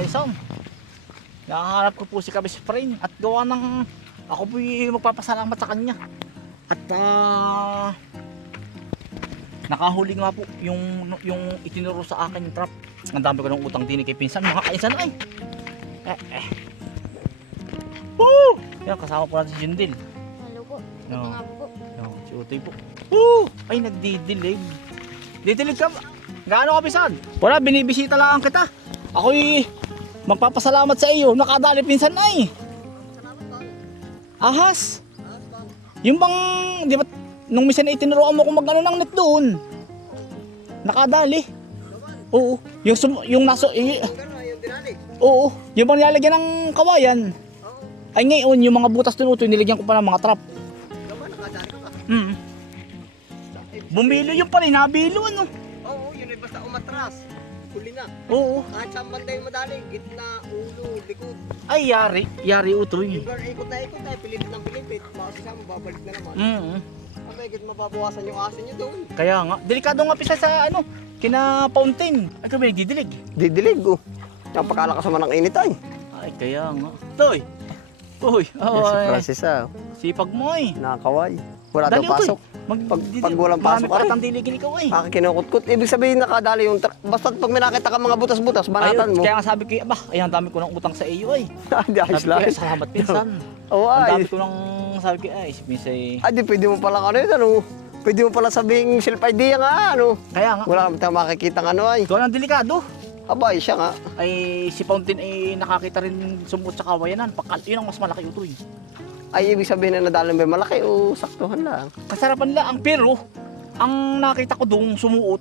na isang. Nakahanap ko po si Kabis Sprain at gawa ng ako po magpapasalamat sa kanya. At nakahuli nga po yung itinuro sa akin yung trap. Ang dami ko ng utang din kay pinsan, mga kainsan ay. Woo! Yan, kasama po natin si Jindil. Hello po. No. Ito nga po. Yan, si Utoy po. Woo! Ay, nagdidilig. Didilig ka ba? Gaano ka pisan? Wala, binibisita lang kita. Ako'y magpapasalamat sa iyo. Nakadali pinsan ay. Ahas. Yung bang, di ba, nung minsan na itinuruan mo kung mag-ano ng net doon. Nakadali. Oo. Yung naso, oo. Yung bang nilalagyan ng kawayan. Ay ngayon, yung mga butas doon, Utoy, nilagyan ko pa ng mga trap. Bumilo yung pala, nabilo ano. Oo, yun ay basta umatras. Huli na. Oo. Kahit saan banda yung madaling, gitna, ulo, likod. Ay, yari Utoy. Yung ikot na pilit ng pilipit. Baka sasama, babalik na naman. Abay, git mababawasan yung asin nyo doon. Kaya nga, delikado nga pisa sa ano, kina fountain. Ay, kami nagdidilig. Didilig ko. Yung pagkalakas naman ng init ay. Ay, kaya nga. Toy! Uy, Si Francis sipag mo eh. nakakaway. Wala daw Dali, Utoy. pasok. Pag walang marami pasok, pa aray. katang diligin ikaw eh. Baka kinukutkot. Ibig sabihin nakadali yung basta pag may nakita ka mga butas-butas, banatan Ayun, mo. kaya nga sabi ko, aba, ay ang dami ko ng utang sa iyo ay. Hindi, ayos Sabi ko, lang. ay, salamat pinsan. Oo, Ang dami ay. ko ng, sabi ko, ay, si Miss ay. Ay, di pwede mo pala ano yun, ano. Pwede mo pala sabihin self-idea nga, ano. Kaya nga, Wala kang makikita ng ano ay. ito ang delikado. Aba, ay siya nga. Ay, si Fountain ay nakakita rin sumut sa kawayanan. Yun ang mas malaki Utoy. Ay, ibig sabihin na nadalang ba malaki o saktuhan lang? Kasarapan lang, pero ang nakita ko doon sumuot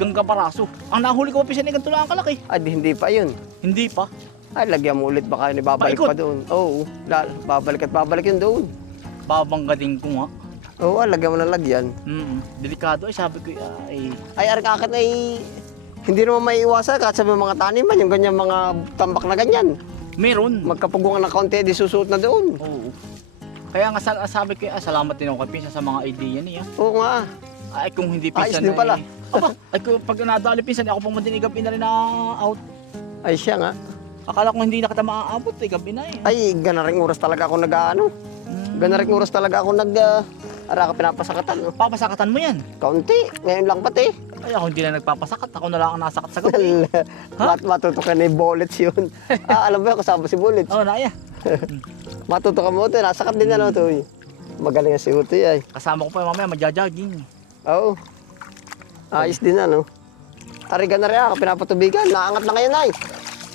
gangga baraso. Ang nahuli ko pa pisan ay ganito lang ang kalaki. Ay, di, hindi pa yun. Hindi pa. Ay, lagyan mo ulit baka babalik Paikot. pa doon. Oo, babalik at babalik yun doon. Babanggadin ko nga. Oo, lagyan mo na lagyan. Delikado ay sabi ko ay. Ay, arkakit ay hindi naman may iwasan kahit sa mga taniman, yung ganyan mga tambak na ganyan. Meron. Magkapagungan ng kaunti, di susuot na doon. Oo. Kaya nga sabi ko salamat din ako kay Pinsan sa mga idea niya. Oo nga. Ay kung hindi Ayos Pinsan din pala. Aba, ay kung pag nadali Pinsan ako pang mandinig gabi na rin na out. Ay, siya nga. Akala ko hindi na kita maaabot eh, gabi na eh. Ay, ganaring oras talaga ako nag-ano. Ganaring oras talaga ako araka pinapasakatan. No? Papasakatan mo yan. Kaunti, ngayon lang pati. Ay ako hindi na nagpapasakat, ako na lang ang nasakat sa gabi. Matutukan na yung bullets yun. Alam mo yun, kasama si bullets. Oo, naya. Matutukan mo ito, nasakat din na ito. Magaling nga si Utoy ay. Kasama ko pa mamaya majajaging. Oo. Ayos din ano. Ariga na rin ako, pinapatubigan. Naangat na ngayon ay.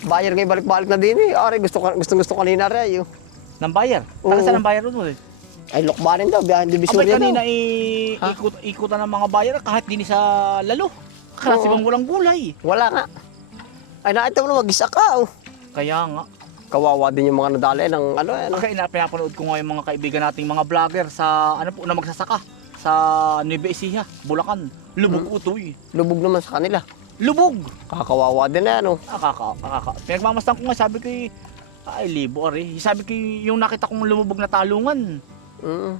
Bayar ngayon balik-balik na din eh. Ari, gusto kanina rin ay. Nang bayar? Oo. Taga saan ang bayar doon? Ay, lokbanin daw, biyahin Abay divisoria daw. kanina ikutan ng mga bayar kahit din sa lalo. Kasi Oo. bang walang gulay. Wala nga. Ay, nakita mo na mag-isa ka. Oh. Kaya nga. Kawawa din yung mga nadali ng ano. Okay, pinapanood ko nga yung mga kaibigan nating mga vlogger sa ano po na magsasaka sa Nueva Ecija, Bulacan. Lubog Utoy. Lubog naman sa kanila. Lubog! Kakawawa din na ano. Pinagmamastan ko nga, sabi ko ay libo ari. Sabi ko yung nakita kong lumubog na talungan.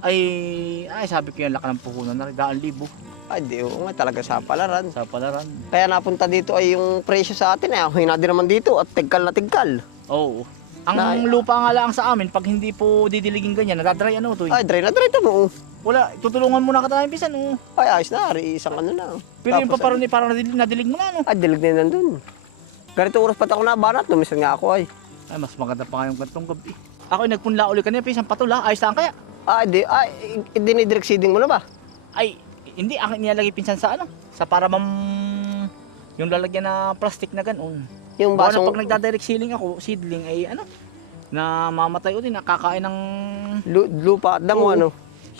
Ay sabi ko yung laki ng puhunan na 1,000 Ay, di oo nga talaga sa palaran. sa palaran. Kaya napunta dito ay yung presyo sa atin eh. Hina din naman dito at tigkal na tigkal. Oo. Ang lupa nga lang sa amin, pag hindi po didiligin ganyan, nadadry ano to. Ay, dry na ito mo. Wala, tutulungan mo na kita ng pisan. Oh. Ay, ayos na. Isang ano na. Pero yung paparoon parang nadilig mo na. No? Ay, dilig din nandun. Ganito oras pati ako nabanat. Lumisan nga ako ay. Ay, mas maganda pa ngayong gantong gabi. Ako nagpunla uli kanina, pisan patula. Ayos lang kaya? Ay, dinidirect seeding mo na ba? Ay, hindi. Akin nilalagay pinsan sa ano? Sa para yung lalagyan na plastic na gano'n. Yung Baka basong pag nagdadirect seedling ay ano? Na mamatay ulit, nakakain ng lupa at damo Oo. ano.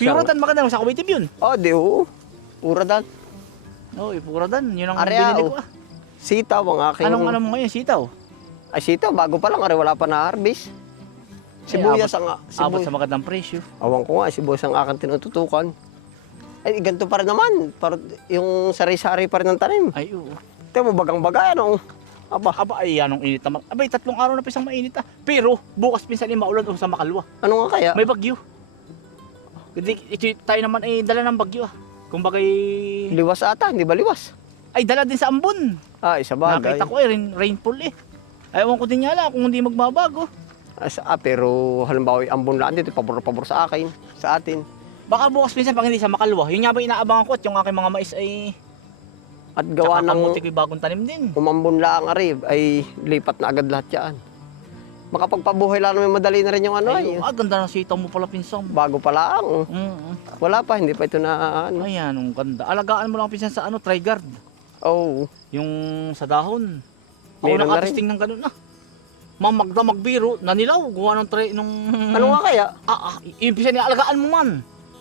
puradan. Maganda sa kuwitib yun. Oh, di oo. Uradan. Oo, puradan. Yun ang Area, binili ko ah. Sitaw ang aking... Anong ano mo ngayon, sitaw? Ay, sitaw. Bago pa lang. Ari, wala pa na harvest. Sibuyas ang... Abot sa magandang presyo. Awang ko nga, sibuyas ang aking tinututukan. Ay, ganito pa rin naman. Yung sari-sari pa rin ng tanim. Ay, oo. Tiyan mo, bagang-baga, ano? Aba, ay anong init naman. Abay, 3 araw na pisang mainit ah. Pero, bukas pinsan maulan o sa Makalwa. Ano nga kaya? May bagyo. Ito tayo naman ay dala ng bagyo ah. Kumbagay, Liwas ata, hindi ba liwas? ay dala din sa Ambon. Ay, sa bagay. Nakita ko ay rainfall eh. Ay, ewan ko din yala kung hindi magbabago. Pero halimbawa yung ambon lang dito, pabor-pabor sa akin, sa atin. Baka bukas minsan pag hindi sa makalwa. Yun nga ba inaabangan ko at yung aking mga mais ay At gawa tsaka ng kamuti ko'y bagong tanim din. umambon lang arib, ay lipat na agad lahat yan. Makapagpabuhay lang naman madali na rin yung ano Ay, ay. ganda ng sitaw mo pala pinsan. Bago pa lang. Wala pa, hindi pa ito na ano. Ayan, ang ganda. Alagaan mo lang pinsan sa ano, Trigard. Oh, Yung sa dahon. Ako Meron na nakatesting ng ganun na. Mamagda magbiro, nanilaw, gawa ng nung... ano nga kaya? Yung pinsan niya, alagaan mo man.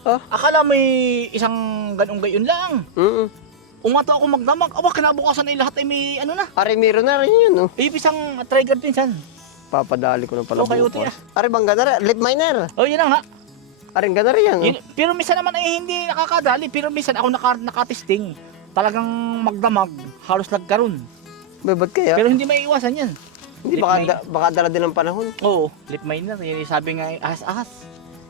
Ah? Akala may isang ganung gayon lang. Umato ako magdamag, aba kinabukasan ay lahat ay may ano na. Ari, meron na rin yun, no? Isang Trigard pinsan. Papadali ko na pala Okay, bukas. uti, Ari, bang gana rin? Lip miner. Oh, yun na nga. Ari, gana rin yan. Pero minsan naman ay hindi nakakadali, pero minsan ako nakatesting. Talagang magdamag, halos nagkaroon. Ba't kaya? Pero hindi maiiwasan yan. Hindi, lip baka dala din ng panahon. Oo, lip miner, yun yung sabi nga ay ahas-ahas.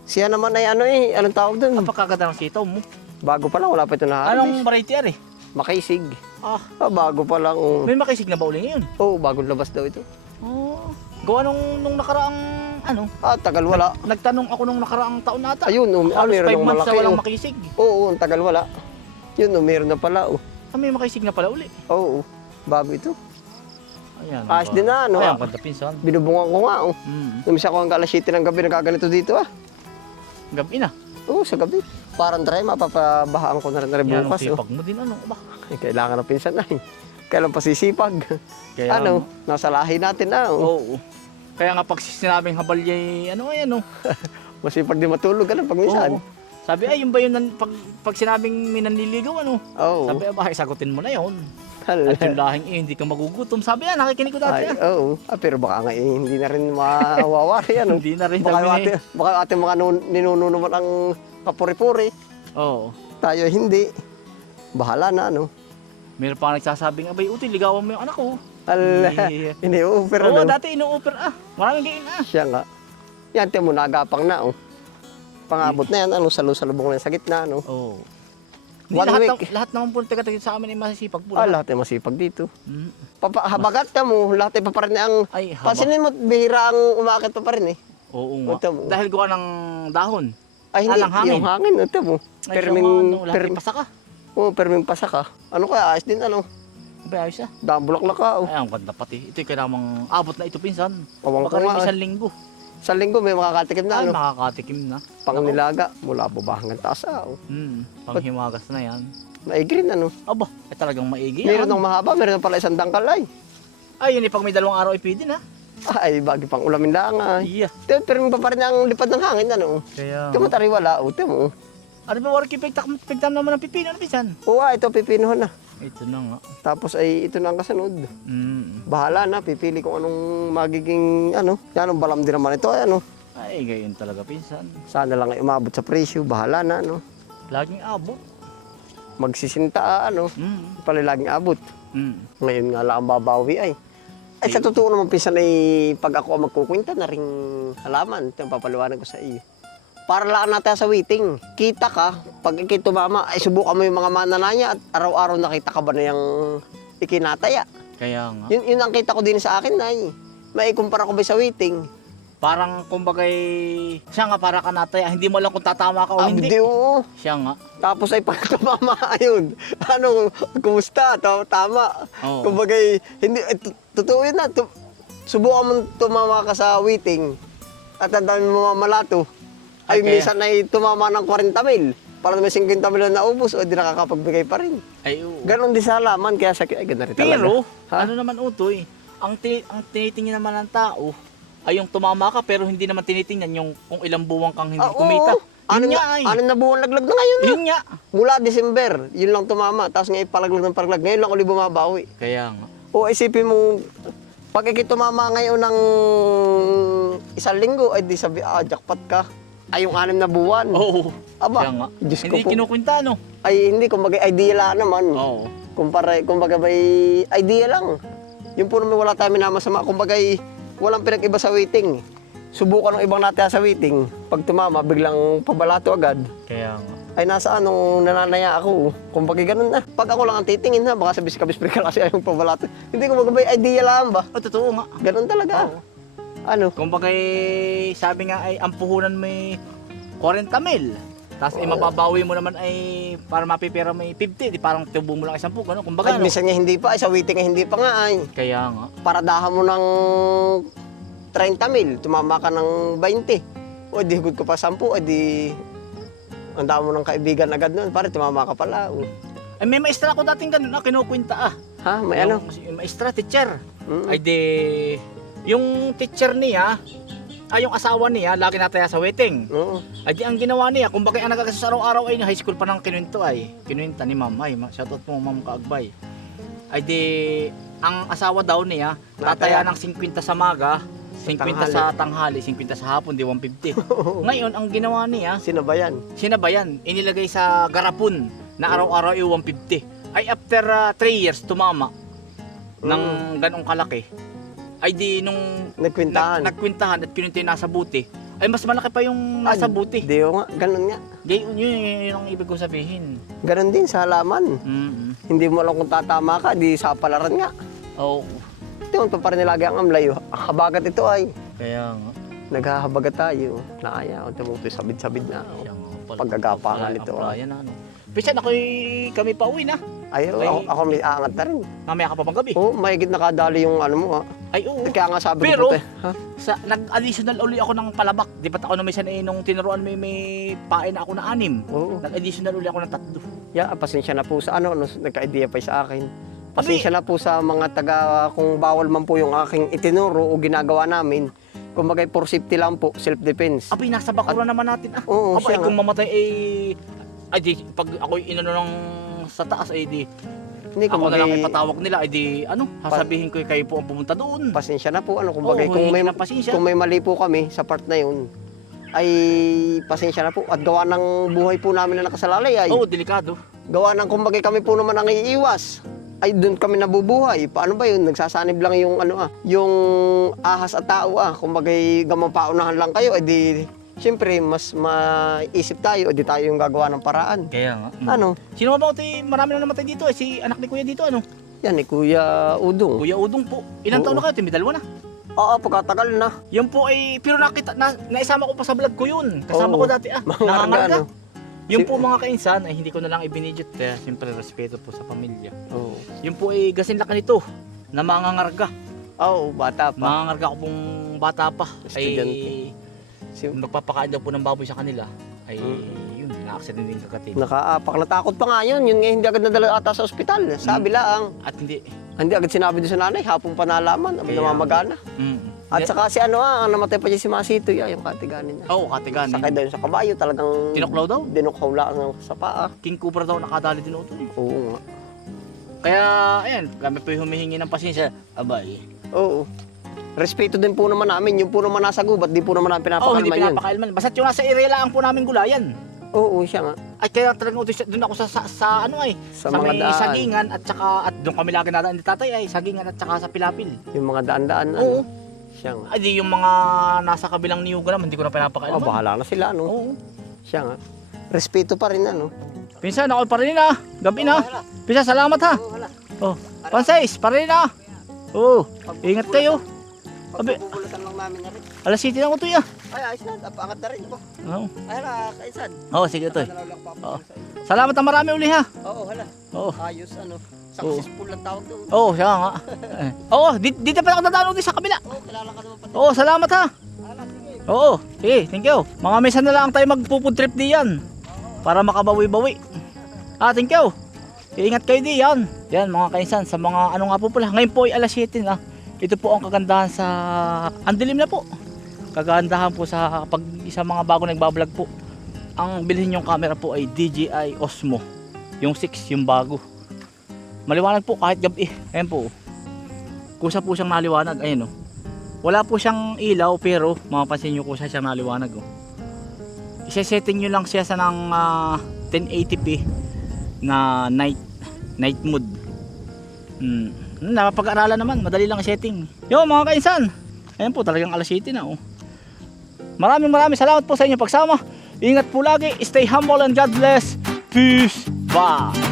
Siya naman ay ano eh, anong tawag doon? Ang pagkaganda ng sitaw mo. Bago pa lang, wala pa ito na Anong variety ari? Makaisig. Ah, Bago pa lang. may makisig na ba uli ngayon? Bagong labas daw ito. Oo. Gawa nung nakaraang ano, Tagal wala. nagtanong ako nung nakaraang taon nata. Ayun, Halos meron 5 ng months malaki. na walang makisig. Ang tagal wala. Yun, meron na pala. May makisig na pala uli. Bago ito. Ayan. Ayos din na, ano? Ayan, ganda pinsan. Binubungan ko nga. Numisa ko hanggang alas 7 ng gabi nagaganito dito Gabi na. sa gabi. Parang dry, mapapabahaan ko na rin Yan ang bukas. sipag mo din ano. Ba? Kailangan ng pinsan na. Kailan pa sisipag. Kaya, Nasa lahi natin na. Oo. Kaya nga pag sinabing habalyay, ano ayan Masipag din matulog ka pag minsan. Oo. Sabi ay yung ba yun pag sinabing may nanliligaw Oo. Sabi ay sagutin mo na yun. Hal- At yung lahing hindi ka magugutom. Sabi nakikinig ko dati Ay, pero baka nga hindi na rin mawawari. Hindi na rin Baka sabi baka ating mga ninununuman ang kapuri-puri. Oo. Tayo hindi. Bahala na, Meron pa nagsasabing, abay uti, ligawan mo yung anak ko. Hindi, pero Oo, dati ino-offer Maraming gain Siya nga. Yan, tiyan mo, nagapang na, Pangabot na yan, salo-salubong na yan sa gitna, Oo. One Lahat naman po taga sa amin ay masisipag po. Lahat ay masipag dito. Mm. Habagat ka mo, lahat ay paparin ang... Ay, haba. Pansinin mo, bihira ang umakit pa rin Oo nga. Ito mo. Dahil gawa ng dahon. Ay, hindi, Alang hangin. yung hangin, ito mo. Ay, lahat ay pasaka. Perming pasaka. Ano kaya, ayos din, Abay, ayos Dabulak ka, Ay, ang ganda pati. Ito'y kailangang abot na ito pinsan. Awang Baka ko rin nga. isang linggo. Sa linggo, may makakatikim na, Ay, makakatikim na. Pangnilaga, mula baba hanggang taas, Panghimagas na yan. Maigrin, Aba, ay talagang maigi Meron yan. ng mahaba, meron ng pala isang dangkal, ay. Ay, yun pag may 2 araw ay pwede na. Ay, bagi pang ulamin lang, ay. Iya. Pero pa rin ang lipad ng hangin, Kaya. Ito mo tariwala, mo. Ano ba, Warki, pigtam naman ng pipino na pinsan? Ito, pipinuhon na. Ito na nga. Tapos ay ito na ang kasunod. Bahala na, pipili kung anong magiging, yan ang balam din naman ito, Ay, gayon talaga pinsan. Sana lang ay umabot sa presyo, bahala na, Laging abot. Magsisinta, pala laging abot. Ngayon nga lang ang babawi ay. Ay, sa totoo naman, pinsan ay pag ako ang magkukwenta na ring halaman, ito ang papaliwanag ko sa iyo. Para lang natin sa waiting. Kita ka, pag ikay tumama, ay subukan mo yung mga mananaya at araw-araw nakita ka ba na yung ikinataya. Kaya nga. Yun ang kita ko din sa akin, ay. Maikumpara ko ba sa waiting? Parang kumbagay, siya nga para ka nataya, hindi mo alam kung tatama ka o hindi. Oo. Siya nga. Tapos ay pag tumama, ayun. Kumusta? Tama. Oo. Kumbagay, hindi, totoo yun na. Subukan mo tumama ka sa waiting at ang dami mo mamalato. Ay, Okay. minsan ay tumama ng 40,000. Para may 50 mil na naubos o di nakakapagbigay pa rin. Ay, oo. Ganon din sa halaman, kaya sa ay ganda rin talaga. Pero, Ha? ano naman utoy, ang tinitingnan naman ng tao, ay yung tumama ka pero hindi naman tinitingnan yung kung ilang buwan kang hindi kumita. Yun nga ay. Anim na buwan laglag na ngayon. Yun nga. Mula December, yun lang tumama. Tapos ngayon palaglag ng palaglag. Ngayon lang ulit bumabawi. Kaya nga. O isipin mo, pag tumama ngayon ng 1 linggo, ay di sabi, jackpot ka. Ay yung 6 na buwan. Oo. Aba, Kaya nga. Diyos ko Hindi po. kinukwenta, no? Ay hindi, kumbaga idea lang naman. Oo. Kumbaga may idea lang. Yung po naman wala tayo minamasama. Kumbaga walang pinag-iba sa waiting. Subukan ng ibang natin sa waiting. Pag tumama, biglang pabalato agad. Kaya nga. ay nasa anong nananaya ako. Kung bagay ganun na. Pag ako lang ang titingin ha, baka sabis kabis kasi ayaw pabalato. Hindi ko magabay idea lang ba? O, totoo nga. Ganun talaga. Oo. Ano? Kumbaga sabi nga ay ang puhunan may 40 mil. Tapos Oo. mababawi mo naman ay para mapipera may 50, di parang tubo mo lang 10, ano? Kumbaga Ay, minsan nga hindi pa, ay sa waiting nga hindi pa nga ay. Kaya nga. Paradahan mo ng 30 mil, tumama ka ng 20. O di hugod ko pa 10, o di ang dami mo ng kaibigan agad nun, pare tumama ka pala. O. Ay may maestra ko dating ganun, kinukwenta Ha, may ano? Yung maestra, teacher. Mm. Ay di, yung teacher niya, yung asawa niya, lagi nataya sa wedding. Oo. Ay di ang ginawa niya, kumbaga ang nagagastos araw-araw ay high school pa ng kinuwento ay. Kinuwenta ni ma'am, ay shoutout mo ma'am Kaagbay. Ay di, ang asawa daw niya, tataya ng 50 sa maga, 50 sa tanghali, 50 sa hapon, di 150. Ngayon, ang ginawa niya, Sinabayan. sinabayan, inilagay sa garapon na araw-araw ay 150. Ay after 3 years, tumama ng ganong kalaki. Ay di nung Nagkwintahan. nagkwintahan at kinuwenta yung nasa buti, ay mas malaki pa yung nasa buti. Di nga, ganun nga. Yun ang ibig kong sabihin. Ganun din sa halaman. Mm-hmm. Hindi mo alam kung tatama ka, di sa palaran nga. Oo. Ito, pa rin nilagay ang amlay. Habagat ito ay. Kaya nga. Naghahabagat tayo. Naaya, ito mo ito sabid-sabid na. Kaya nga pala. Paggagapangan ito. Yan ano. Pisan kami pa uwi na. Ay, ako may aangat na rin. Mamaya ka pa pang gabi. Oo, mahigit nakadali yung ano mo ha. Ay oo. Kaya nga sabi Pero, ko puti. Ha? nag-additional uli ako ng palabak. Di ba't ako nung nung tinuruan may pain ako na 6. Oo. Nag-additional uli ako ng 3. Yeah, pasensya na po sa ano, nagka-idea pa sa akin. Pasensya na po sa mga taga kung bawal man po yung aking itinuro o ginagawa namin. Kung bagay for safety lang po, self-defense. Abay, nasa bakura naman natin. Oo, Abay, siya kung nga. mamatay ay di, pag ako'y inano ng sa taas ay di, Hindi, kung ako na lang bagay, ipatawag nila ay di, sasabihin ko kayo po ang pumunta doon. pasensya na po. Ano, kung Oo, bagay, kung may, hingi ng pasensya. kung may mali po kami sa part na yun, ay pasensya na po. At gawa ng buhay po namin na nakasalalay ay. Oo, delikado. Gawa ng kung bagay kami po naman ang iiwas. Ay doon kami nabubuhay. Paano ba yun? Nagsasanib lang yung ano yung ahas at tao Kung bagay gamang paunahan lang kayo, edi siyempre mas maisip tayo, edi tayo yung gagawa ng paraan. Kaya nga. Ano? Sino ba ito? Marami na namatay dito. Si anak ni Kuya dito, ano? Yan ni Kuya Udong. Kuya Udong po. Ilang Oo. taon na kayo? May 2 na. Oo, pagkatagal na. Yan po ay, pero naisama ko pa sa vlog ko yun. Kasama Oo. ko dati Mga nangangarga. ano. Yung po mga kainsan ay hindi ko na lang ibinidget. Kaya siyempre respeto po sa pamilya. Oo. Yung po ay gasin laki nito na mangangarga. Oo, bata pa. Mangangarga ko pong bata pa. Ay Estudyante. magpapakain daw po ng baboy sa kanila. Ay yun, na-accident din kagatin. Nakaapak, natakot pa nga yun. Yun nga hindi agad nadala ata sa ospital. Sabi lang. At hindi. Hindi agad sinabi doon sa nanay, hapon pa nalaman, Kaya- namamagana. At saka si ano ang namatay pa dyan si Masito, yung katiganin niya. Oo, katiganin. Sakay daw yun sa kabayo, talagang Tinuklaw daw? dinukaw lang sa paa. King Cobra daw nakadali din ito eh. Oo nga. Kaya, ayan, kami po yung humihingi ng pasensya. Abay. Oo. Respeto din po naman namin, yung po naman nasa gubat, di po naman namin Oo, hindi pinapakalman yun. pinapakailman. Basta't yung nasa area lang po namin gulayan. Oo, siya nga. Ay, kaya talagang doon ako sa ano ay, Sa sa mga may daan. sagingan at saka, at doon kami lagi nadaan ni tatay ay, sagingan at saka sa pilapil. Yung mga daan-daan, Oo. siya nga. Ay, di yung mga nasa kabilang niyuga naman, hindi ko na Oh, pinapakailman. bahala na sila, no? Oo. Siya nga. Respeto pa rin, ano? Pinsan, ako pa rin na. Gabi na. Pinsan, salamat ha. Oo, hala. Oh, Pansays, pa rin na. Oo, ingat kayo. Abi. Pagbubulatan lang namin na rin. Alas 7 na ko to ya. Ay, ayos na, napaangat na rin po. Oo. Ay, hala, kaisan. Oo, sige to. Dalaw lang pa Oo. sa iyo. Salamat na marami uli ha. Oo, hala. Oo. Ayos, ano. Successful lang tawag doon. Oo, siya nga. Oo, dito pa ako dadaan ulit sa kabila. Oo, kilala ka naman pati. Oo, salamat ha. Hala, sige. Oo, sige, thank you. Mga mesa na lang tayo magpupud trip diyan. Para makabawi-bawi. Thank you. Iingat kayo diyan. Yan mga kainsan, sa mga ano nga po pala. Ngayon po ay alas 7 na. Ito po ang kagandahan sa... Ang dilim na po. Kagandahan po sa pag isa mga bago nagbablog po. Ang bilhin yung camera po ay DJI Osmo. Yung 6, yung bago. Maliwanag po kahit gabi. Ayan po. Kusa po siyang naliwanag. Ayan o. Wala po siyang ilaw pero mapapansin nyo kusa siyang naliwanag o. Isa-setting nyo lang siya sa ng 1080p na night mode. Napapag-aralan naman, madali lang i-setting. Yo mga kainsan, ayan po talagang alas 7 na oh. Maraming salamat po sa inyo pagsama Ingat po lagi, stay humble and God bless. Peace. Bye.